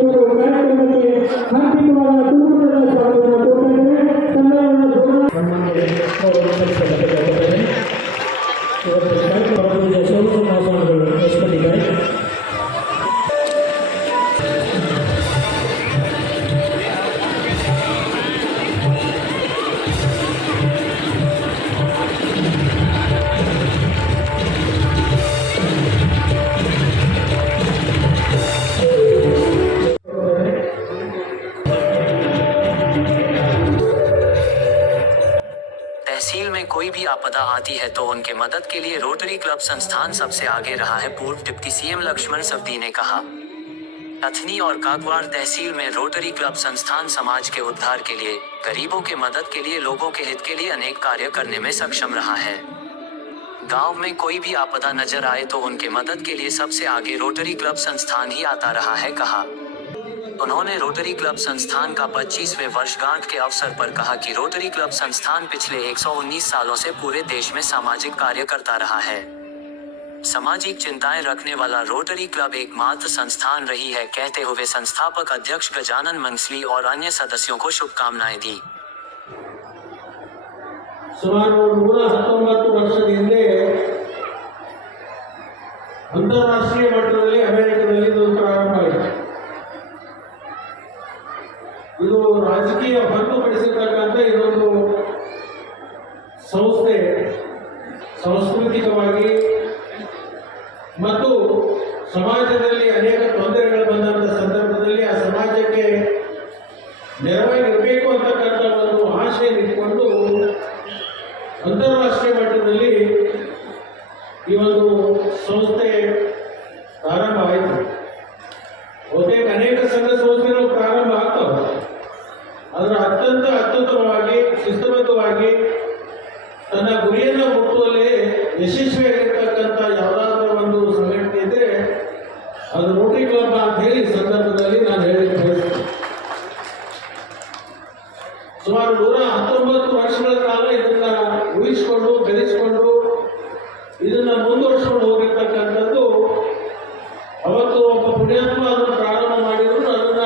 ಒಂದು ಕಾರ್ಯಕ್ರಮಕ್ಕೆ ಹಾರ್ದಿಕವಾದ ತುಮಕೂರಿನ ಸ್ವಾಗತವನ್ನು ಕೋರುತ್ತೇವೆ. ಸನ್ಮಾನವನ್ನು तहसील में कोई भी आपदा आती है तो उनके मदद के लिए रोटरी क्लब संस्थान सबसे आगे रहा है, पूर्व डिप्टी सीएम लक्ष्मण सवदी ने कहा। अथनी और काकवाड़ तहसील में रोटरी क्लब संस्थान समाज के उद्धार के लिए, गरीबों के मदद के लिए, लोगों के हित के लिए अनेक कार्य करने में सक्षम रहा है। गांव में कोई भी आपदा नजर आए तो उनके मदद के लिए सबसे आगे रोटरी क्लब संस्थान ही आता रहा है, कहा। उन्होंने रोटरी क्लब संस्थान का 25वें वर्षगांठ के अवसर पर कहा कि रोटरी क्लब संस्थान पिछले 119 सालों से पूरे देश में सामाजिक कार्य करता रहा है। सामाजिक चिंताएं रखने वाला रोटरी क्लब एकमात्र संस्थान रही है, कहते हुए संस्थापक अध्यक्ष गजानन मंगसली और अन्य सदस्यों को शुभकामनाएं दी। ಸುಮಾರು 119 ವರ್ಷದ ಹಿಂದೆ ಅಂತಾರಾಷ್ಟ್ರೀಯ ಮಟ್ಟದಲ್ಲಿ ಅಮೆರಿಕದಲ್ಲಿ ಇದು ಪ್ರಾರಂಭ ಆಯಿತು. ಇದು ರಾಜಕೀಯ ಹೊರತುಪಡಿಸಿರ್ತಕ್ಕಂಥ ಇದೊಂದು ಸಂಸ್ಥೆ ಸಾಂಸ್ಕೃತಿಕವಾಗಿ ಮತ್ತು ಸಮಾಜದಲ್ಲಿ ಅನೇಕ ತೊಂದರೆಗಳು ಬಂದಂಥ ಸಂದರ್ಭದಲ್ಲಿ ಆ ಸಮಾಜಕ್ಕೆ ನೆರವಾಗಿರಬೇಕು ಅಂತಕ್ಕಂಥ ಒಂದು ಆಶೆ ಇಟ್ಕೊಂಡು ಅಂತಾರಾಷ್ಟ್ರೀಯ ಮಟ್ಟದಲ್ಲಿ ಈ ಒಂದು ಸಂಸ್ಥೆ ಪ್ರಾರಂಭ ಆಯಿತು. ಬಹುತೇಕ ಅನೇಕ ಸಂಘ ಸಂಸ್ಥೆಗಳು ಪ್ರಾರಂಭ ಆಗ್ತವೆ. ಅದರ ಅತ್ಯುತ್ತಮವಾಗಿ ಶಿಸ್ತಬದ್ಧವಾಗಿ ತನ್ನ ಗುರಿಯನ್ನು ಮುಟ್ಟುವಲ್ಲಿ ಯಶಸ್ವಿಯಾಗಿರ್ತಕ್ಕಂಥ ಯಾವುದಾದ್ರೂ ಒಂದು ಸಂಘಟನೆ ಇದ್ದರೆ ಅದು ರೋಟರಿ ಕ್ಲಬ್ ಅಂತ ಹೇಳಿ ಸಂದರ್ಭದಲ್ಲಿ ನಾನು ಹೇಳಲಿಕ್ಕೆ ಬಯಸ್ತೇನೆ. ಸುಮಾರು 119 ವರ್ಷಗಳ ಕಾಲ ಇದನ್ನ ಉಳಿಸಿಕೊಂಡು ಬೆಳೆಸಿಕೊಂಡು ಇದನ್ನ ಮುಂದುವರಿಸಿಕೊಂಡು ಹೋಗಿರ್ತಕ್ಕಂಥದ್ದು. ಅವತ್ತು ಒಬ್ಬ ಪುಣ್ಯಾತ್ಮ ಅದನ್ನು ಪ್ರಾರಂಭ ಮಾಡಿದ್ರು. ಅದನ್ನ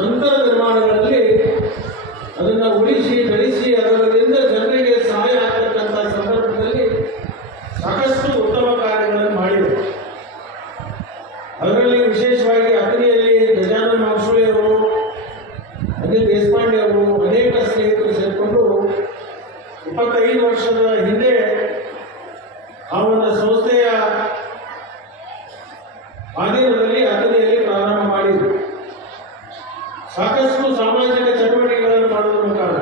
ನಂತರ ನಿರ್ಮಾಣಗಳಲ್ಲಿ ಅದನ್ನ ಉಳಿಸಿ ಬೆಳೆಸಿ ಅದರಿಂದ ಜನರಿಗೆ ಸಹಾಯ ಆಗ್ತಕ್ಕಂಥ ಸಂದರ್ಭದಲ್ಲಿ ಸಾಕಷ್ಟು ಉತ್ತಮ ಕಾರ್ಯಗಳನ್ನು ಮಾಡಿದರು. ಅದರಲ್ಲಿ ವಿಶೇಷವಾಗಿ ಅಗ್ನಿಯಲ್ಲಿ ಗಜಾನನ ಮಂಗಸೂಳಿ ಅವರು, ಅನಿಲ್ ದೇಶಪಾಂಡೆ ಅವರು, ಅನೇಕ ಸ್ನೇಹಿತರು ಸೇರಿಕೊಂಡು 25 ವರ್ಷದ ಹಿಂದೆ ಆ ಒಂದು ಸಂಸ್ಥೆಯ ಅಧೀನದಲ್ಲಿ ಅಗ್ನಿಯಲ್ಲಿ ಪ್ರಾರಂಭ ಮಾಡಿದರು. ಸಾಕಷ್ಟು ಸಾಮಾಜಿಕ ಚಟುವಟಿಕೆಗಳನ್ನು ಮಾಡೋದ್ರ ಮುಖಾಂತರ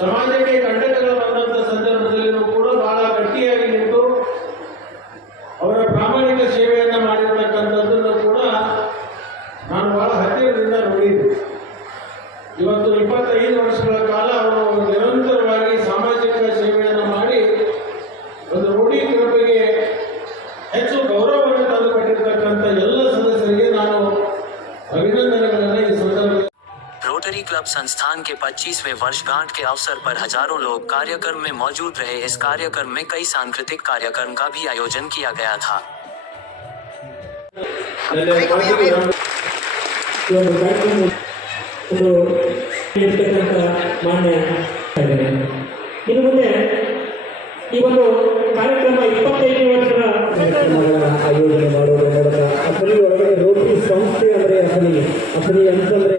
ಸಮಾಜಕ್ಕೆ ಕಂಟಕಗಳು ಬಂದಂಥ ಸಂದರ್ಭದಲ್ಲಿಯೂ ಕೂಡ ಬಹಳ ಗಟ್ಟಿಯಾಗಿ ನಿಂತು ಅವರ ಪ್ರಾಮಾಣಿಕ ಸೇವೆಯನ್ನು ಮಾಡಿರ್ತಕ್ಕಂಥದ್ದನ್ನು ಕೂಡ ನಾನು ಬಹಳ ಹತ್ತಿರದಿಂದ ನೋಡಿದ್ದೆ. ಇವತ್ತು 25 ವರ್ಷಗಳ ಕಾಲ ಅವರು ನಿರಂತರವಾಗಿ ಸಾಮಾಜಿಕ ಸೇವೆಯನ್ನು ಮಾಡಿ ಒಂದು ರೋಟರಿ ಕ್ಲಬ್ಗೆ ಹೆಚ್ಚು ಗೌರವವನ್ನು ತಂದುಕೊಟ್ಟಿರ್ತಕ್ಕಂಥ ಎಲ್ಲ ಸದಸ್ಯರಿಗೆ ನಾನು अभिनंदन इस संदर्भ। रोटरी क्लब संस्थान के 25वें वर्षगांठ के अवसर पर हजारों लोग कार्यक्रम में मौजूद रहे। इस कार्यक्रम में कई सांस्कृतिक कार्यक्रम का भी आयोजन किया गया था। मान्य